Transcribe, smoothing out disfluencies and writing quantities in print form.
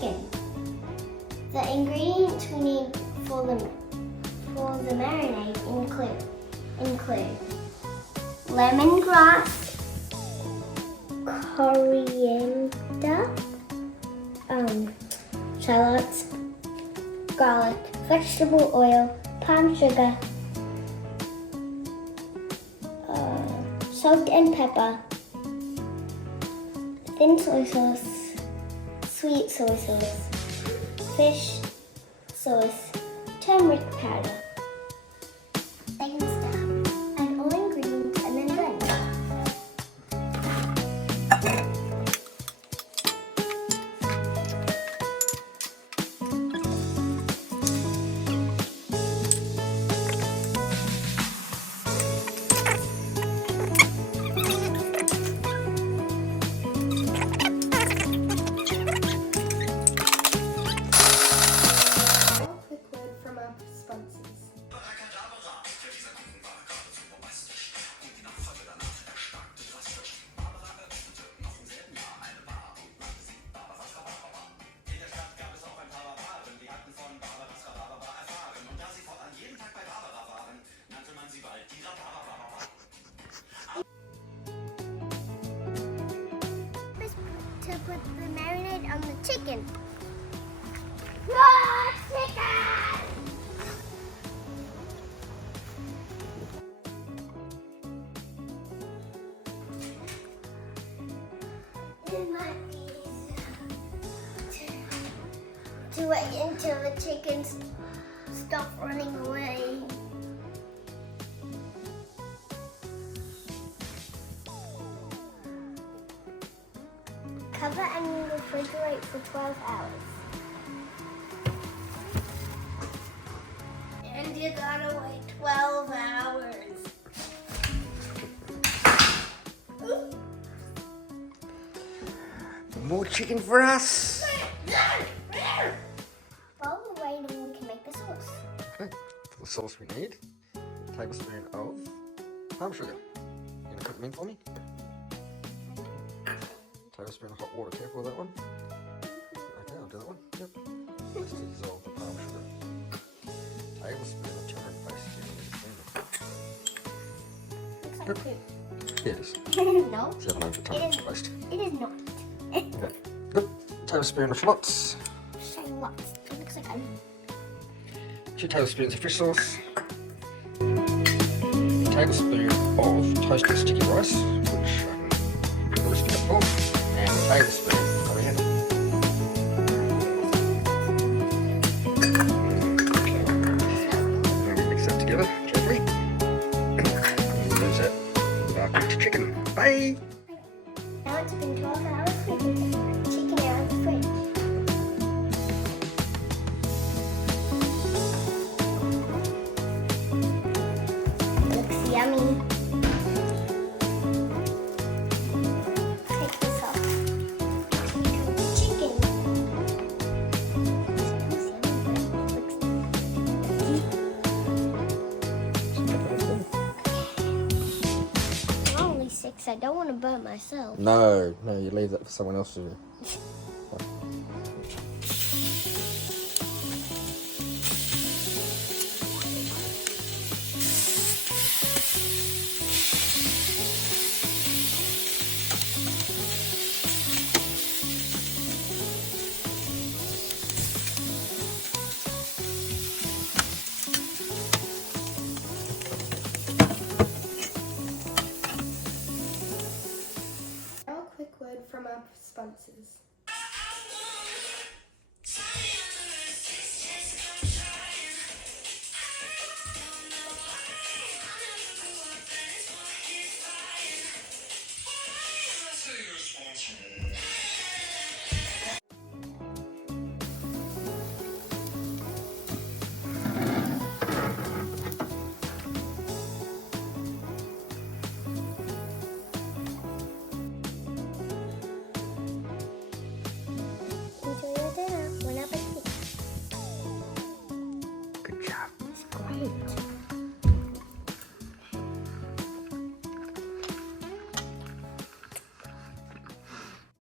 chicken. The ingredients we need for the marinade include lemongrass, coriander, shallots, garlic, vegetable oil, palm sugar, salt and pepper, thin soy sauce, sweet soy sauce, fish sauce, turmeric powder. Second step, add all ingredients and then blend. To put the marinade on the chicken. Chicken! It might be to wait until the chickens stop running away. Cover and refrigerate for 12 hours. And you gotta wait 12 hours. More chicken for us. While we're waiting, we can make the sauce. Okay, for the sauce we need a tablespoon of palm sugar. You gonna put them in for me? Tablespoon of hot water, careful with that one. Okay, I'll do that one. Yep. Just to dissolve the palm sugar. Tablespoon of turmeric paste. Looks like Good. poop. Yeah, it is. No, 700 turmeric paste. it is not. Okay. Good. Tablespoon of shallots. Shallots. It looks like onion. 2 tablespoons of fish sauce. A tablespoon of toasted sticky rice, which I can put the recipe up for. And a tablespoon of coriander. And we mix that together carefully. And use that with our cooked chicken. Bye! Now it's been 12 hours. We can take the chicken out of the fridge. Looks yummy. Take this off. Chicken. Smells yummy, but it looks dirty. I'm only 6. I don't want to burn myself. No, you leave that for someone else to do.